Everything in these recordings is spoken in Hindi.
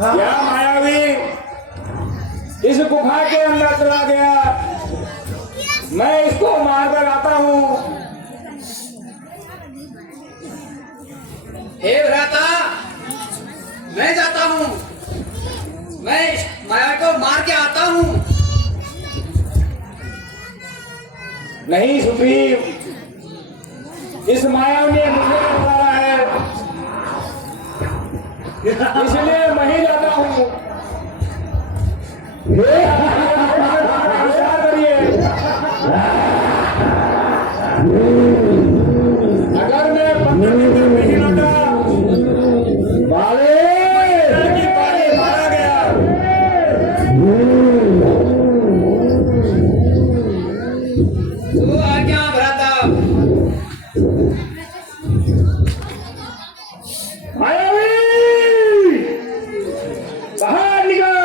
क्या मायावी इस गुफा के अंदर चला गया, मैं इसको मारकर आता हूँ। हे भ्राता, मैं जाता हूँ, मैं माया को मार के आता हूँ। नहीं सुग्रीव, इस माया ने मुझे मारा है, इसलिए मैं ही जाता हूँ। विचार करिए, अगर मैं 15 दिन में नहीं लौटा, की पानी मारा गया। तू आज्ञा भ्राता। मायावी बाहर निकल।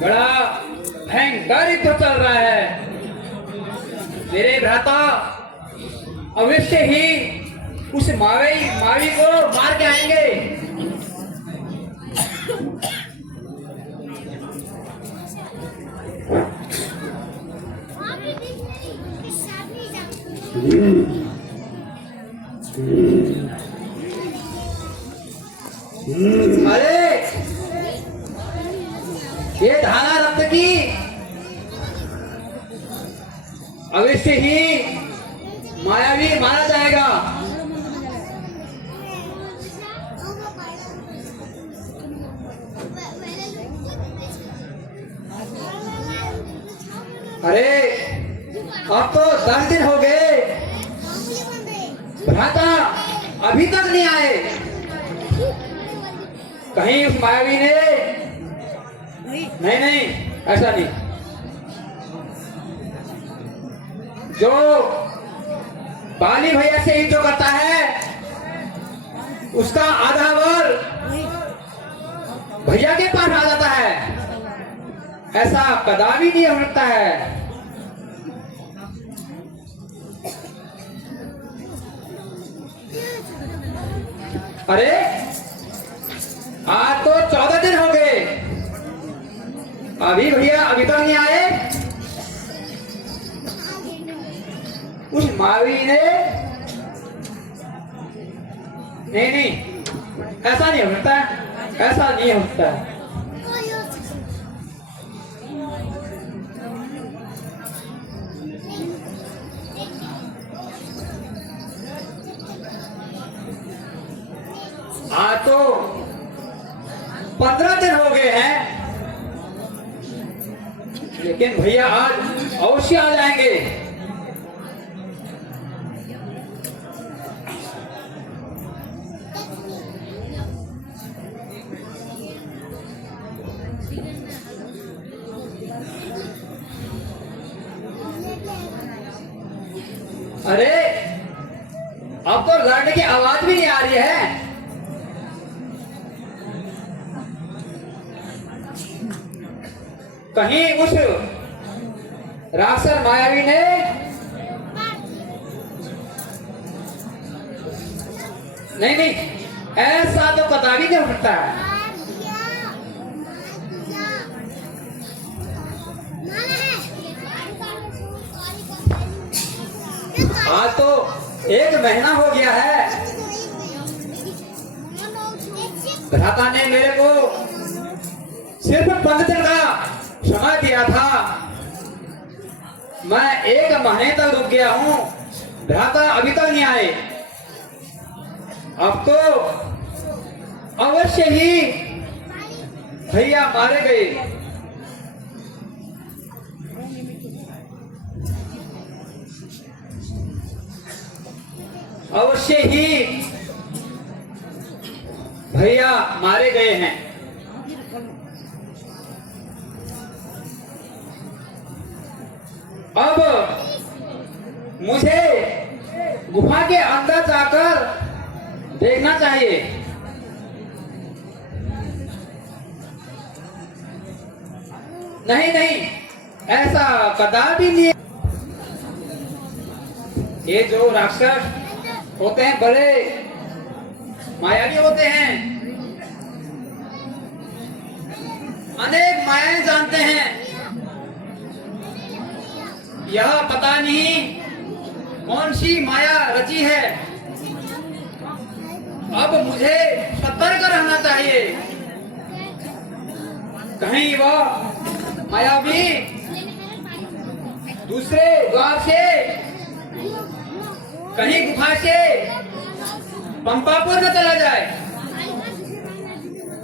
बड़ा भयंकर युद्ध चल रहा है। मेरे भ्राता अवश्य ही उस मावी को मार के आएंगे। अरे ये धारा रक्त की अवश्य ही मायावी मारा जाएगा। अरे अब तो 10 दिन हो गए, भ्राता अभी तक नहीं आए। कहीं उस मायावी ने नहीं ऐसा नहीं, जो बाली भैया से युद्ध करता है उसका आधा बल भैया के पास आ जाता है, ऐसा कदापि नहीं हो सकता है। अरे आज तो 14 दिन हो गए, अभी भैया अभी तक नहीं आए। उस मावी ने नहीं ऐसा नहीं हो सकता, ऐसा नहीं हो सकता। आज तो 15 दिन हो गए हैं, लेकिन भैया आज अवश्य आ जाएंगे। अरे अब तो लड़ने की आवाज भी नहीं आ रही है। कहीं उस राक्षस मायावी ने नहीं ऐसा तो कदापि नहीं हो सकता है। आज तो 1 महीना हो गया है, भ्राता ने मेरे को सिर्फ 15 दिन का समय दिया था। मैं 1 महीने तक रुक गया हूँ, भ्राता अभी तक नहीं आए। अब तो अवश्य ही भैया मारे गए। अवश्य ही भैया मारे गए हैं। अब मुझे गुफा के अंदर जाकर देखना चाहिए। नहीं ऐसा कदापि नहीं। ये जो राक्षस होते हैं बड़े मायावी होते हैं, अनेक मायाएं जानते हैं। यह पता नहीं कौन सी माया रची है। अब मुझे सतर्क रहना चाहिए, कहीं वह मायावी दूसरे द्वार से, कहीं गुफा से पंपापुर न चला जाए।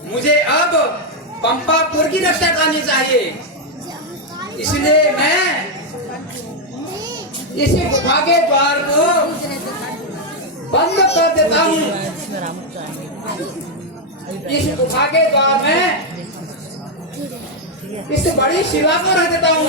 मुझे अब पंपापुर की रक्षा करनी चाहिए, इसलिए मैं इस गुफा के द्वार को बंद कर देता हूँ। इस गुफा के द्वार में इस बड़ी शिला को रख देता हूँ।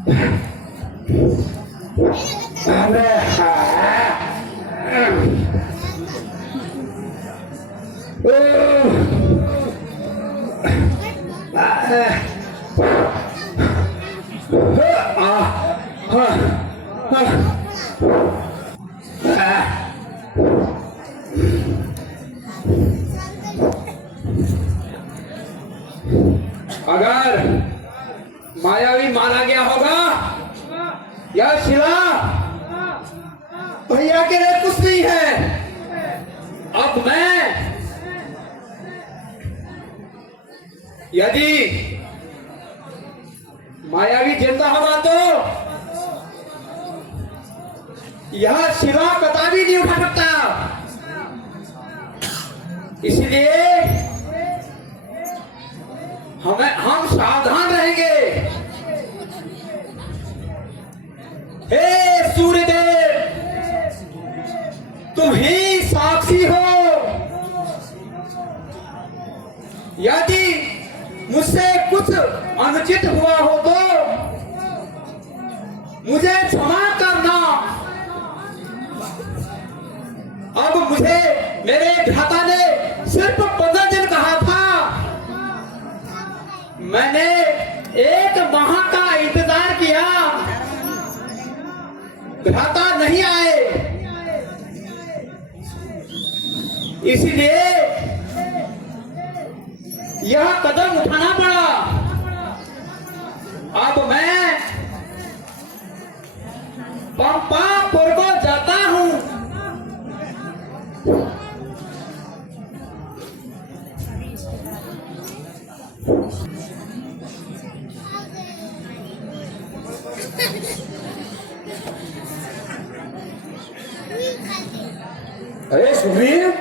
अबे अगर मायावी मारा गया होगा यह शिला भैया के लिए कुछ नहीं है। अब मैं यदि मायावी जिंदा होगा तो यह शिला कदापि नहीं उठा सकता। इसलिए हम सावधान रहेंगे। हे सूर्यदेव, तुम ही साक्षी हो। यदि मुझसे कुछ अनुचित हुआ हो तो मुझे क्षमा करना। अब मुझे मेरे भ्राता ने सिर्फ 15 दिन कहा था, मैंने 1 माह का इंतजार किया, भ्राता नहीं आए, इसलिए यह कदम उठाना पड़ा। अब मैं पंपापुर को जाता हूं। अरे सुग्रीव,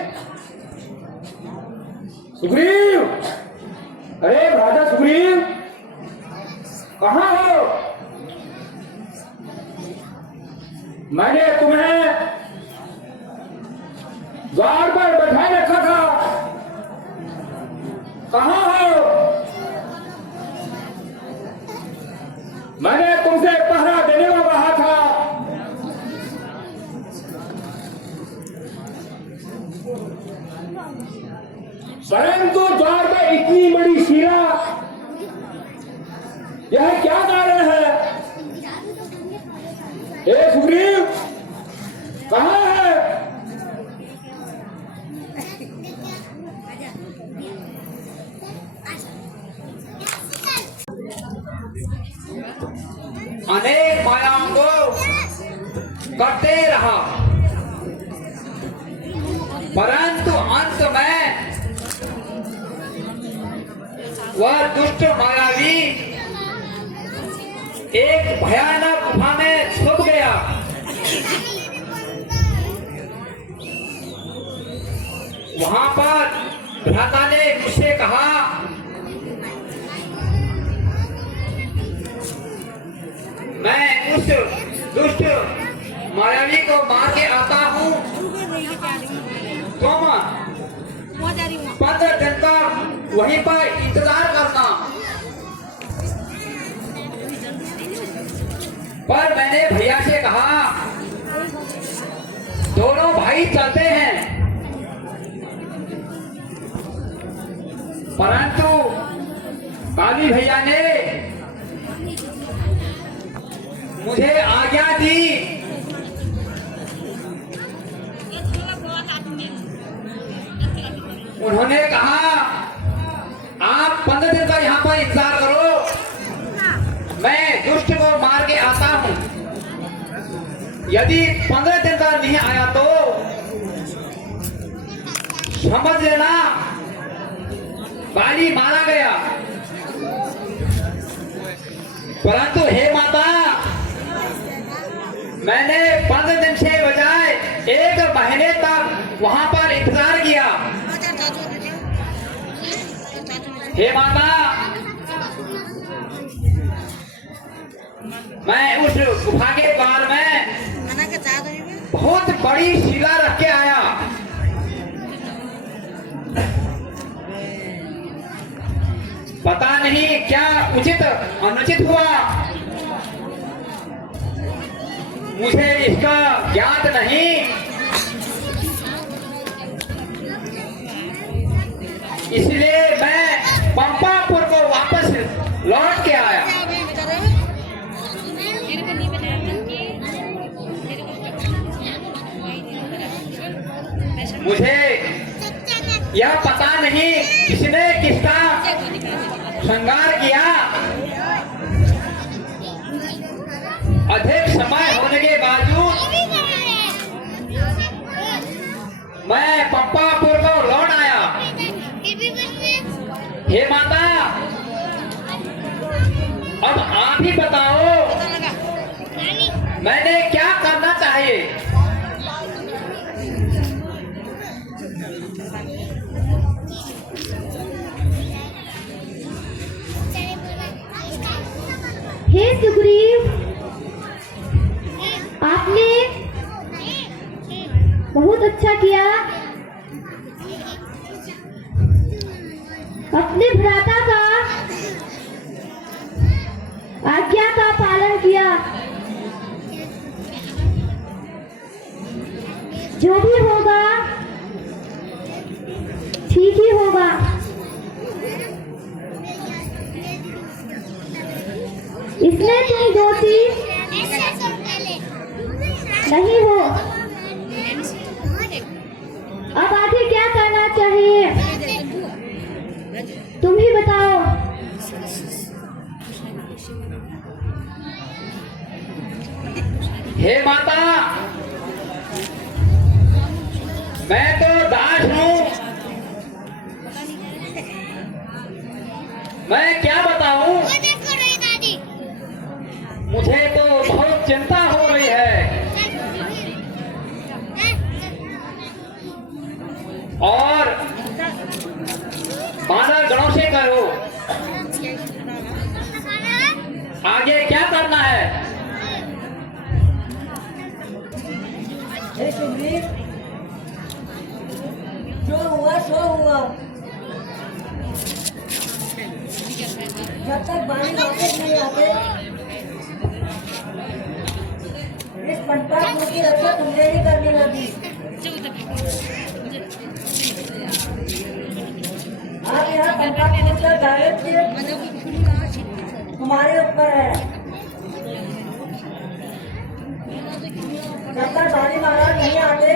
सुग्रीव, अरे राजा सुग्रीव, कहाँ हो? मैंने तुम्हें द्वार पर बैठाए रखा था, कहाँ हो? मैंने तुमसे पहरा देने को कहा था। परंतु द्वार पे इतनी बड़ी शिला, यह क्या कारण है? हे सुग्रीव, कहाँ है? अनेक मायाओं को करते रहा, परंतु अंत में वह दुष्ट मायावी एक भयानक गुफा में छुप गया। वहां पर भ्राता ने मुझसे कहा, मैं उस दुष्ट मायावी को मार के आता हूँ, तुम 15 दिन तक वहीं पर इंतजार करना। पर मैंने भैया से कहा, दोनों भाई चलते हैं, परंतु काली भैया ने मुझे आज्ञा दी। उन्होंने कहा, आप 15 दिन का यहाँ पर इंतजार करो, मैं दुष्ट को मार के आता हूँ। यदि 15 दिन का नहीं आया तो समझ लेना बाली मारा गया। परंतु हे माता, मैंने 15 दिन से बजाय 1 महीने तक वहां पर इंतजार किया। हे माता, मैं उस गुफा के द्वार में बहुत बड़ी शिला रख के आया। पता नहीं क्या उचित अनुचित हुआ, मुझे इसका ज्ञात नहीं, इसलिए मैं पंपापुर को वापस लौट के आया। मुझे यह पता नहीं किसने किसका श्रृंगार किया। अधिक समय होने के बावजूद मैं पंपापुर को लौट आया। हे माता, अब आप ही बताओ मैंने क्या करना चाहिए। हे सुग्रीव, आपने बहुत अच्छा किया, अपने भ्राता का आज्ञा का पालन किया। जो भी होगा ठीक ही होगा। इसमें तुम दोषी नहीं हो। अब आगे क्या करना चाहिए तुम ही बताओ। हे माता, मैं तो दास हूँ, मैं क्या बताऊं। मुझे तो बहुत चिंता हो रही है और मानव गणों से करो आगे क्या करना है। हे सुग्रीव, जो हुआ सो हुआ। जब तक बाणी वापस नहीं आते, इस पंपापुर की रक्षा तुमने ही करनी होगी। आप यहाँ पंपापुर का दायित्व तुम्हारे ऊपर है। जब तक बाणी महाराज नहीं आते,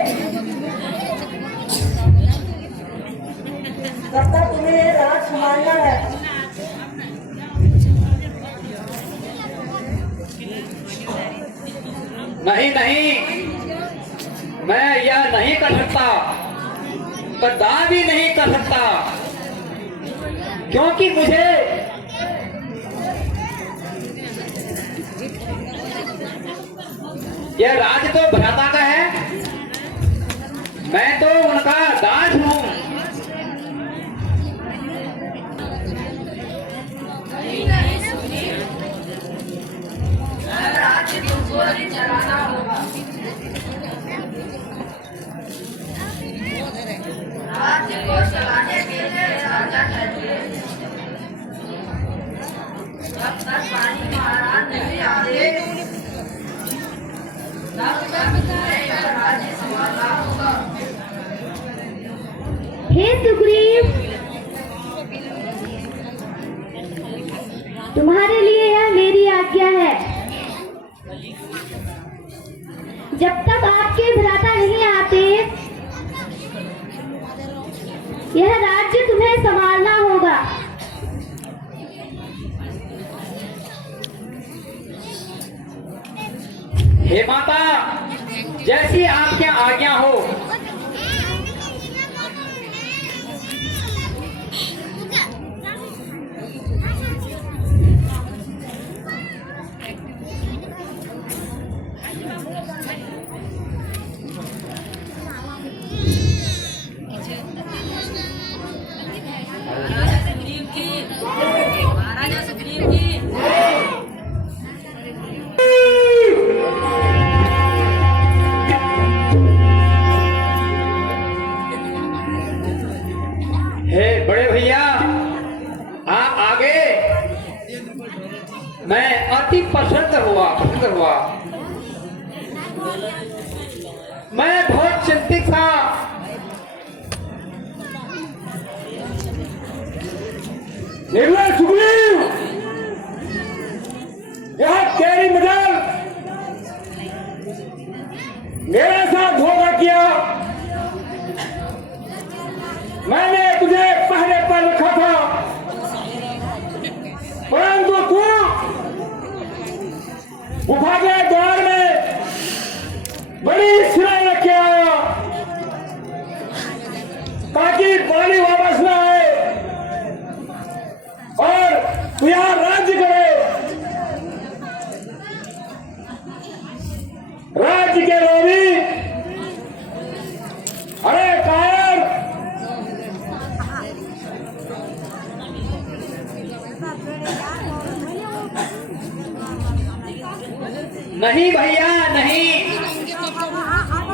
तब तक तुम्हें ये राज संभालना है। नहीं नहीं, मैं यह नहीं कर सकता, कदापि नहीं कर सकता, क्योंकि मुझे यह राज तो भ्राता का है, मैं तो उनका दास हूँ। राज्य तुमको ही चलाना होगा। राज्य को चलाने के लिए राजा चाहिए। जब तक बाणी महाराज नहीं आते, तब तक तुम्हें यह राज्य संभालना होगा। हे सुग्रीव, तुम्हारे लिए यह मेरी आज्ञा है। जब तक आपके भ्राता नहीं आते, यह राज्य तुम्हें संभालना होगा। हे माता, जैसी आपकी आज्ञा हो। हे बड़े भैया, आप आगे। मैं अति प्रसन्न हुआ। मैं बहुत चिंतित था। निर्मल सुग्रीव, यह तेरी मजाल मेरे साथ धोखा किया। मैंने तुझे पहले पर रखा था, परंतु तू गुफा के द्वार में बड़ी सिलाई रख के आया ताकि पानी वापस न आए और तू यहाँ राज्य करे। राज्य के लोभी, अरे कायर, नहीं भैया नहीं,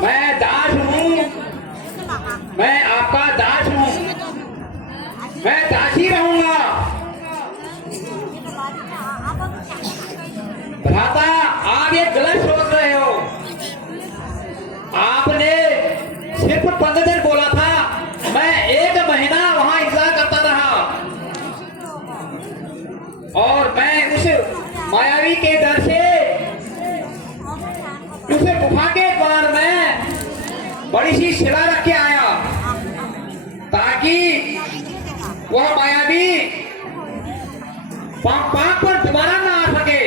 मैं दास हूँ, मैं आपका दास हूँ, मैं दासी रहूंगा। भ्राता, आप ये गलत सोच रहे हो। आपने सिर्फ 15 दिन बोला था, मैं 1 महीना वहां इंतजार करता रहा और मैं उस मायावी के डर से उस गुफा के द्वार में बड़ी सी शिला रख के आया ताकि वह मायावी पाप पर दोबारा ना आ सके।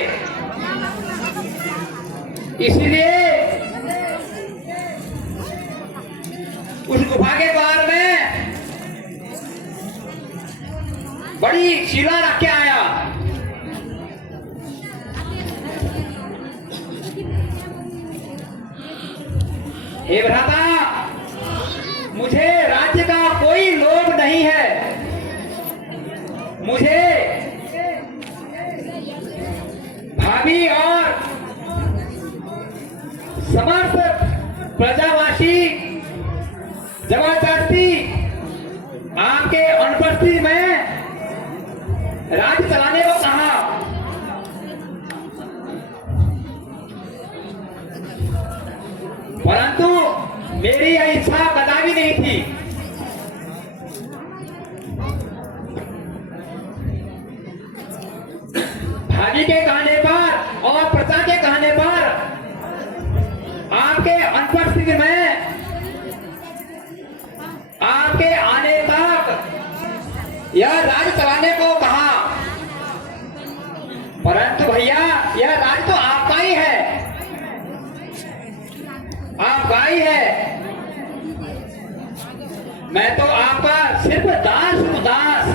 इसलिए उस गुफा के द्वार में बड़ी शिला रख के आया। हे भ्राता, मुझे राज्य का कोई लोभ नहीं है। मुझे भाभी और समस्त प्रजावासी जबरदस्ती आपके अनुपस्थिति में राज्य चलाने को कहा। परंतु मेरी यह इच्छा कदापि नहीं थी। भाभी के कहने पर और प्रजा के कहने पर आपके अनुपस्थिति में आपके आने तक यह राज्य चलाने को कहा। परंतु भैया, यह राज्य तो आपका ही है, आपका ही है। मैं तो आपका सिर्फ दास हूं, दास।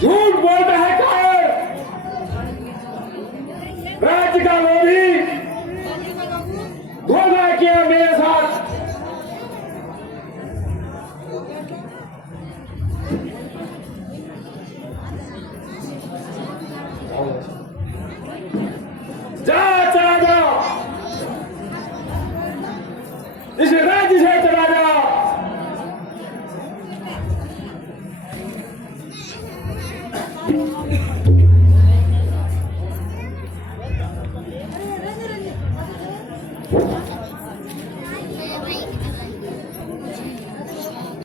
झूठ बोलता है कायर, राज्य का लोभी, धोखा किया मेरे साथ। जा, चला जाओ, इस राज्य से चला जाओ। अरे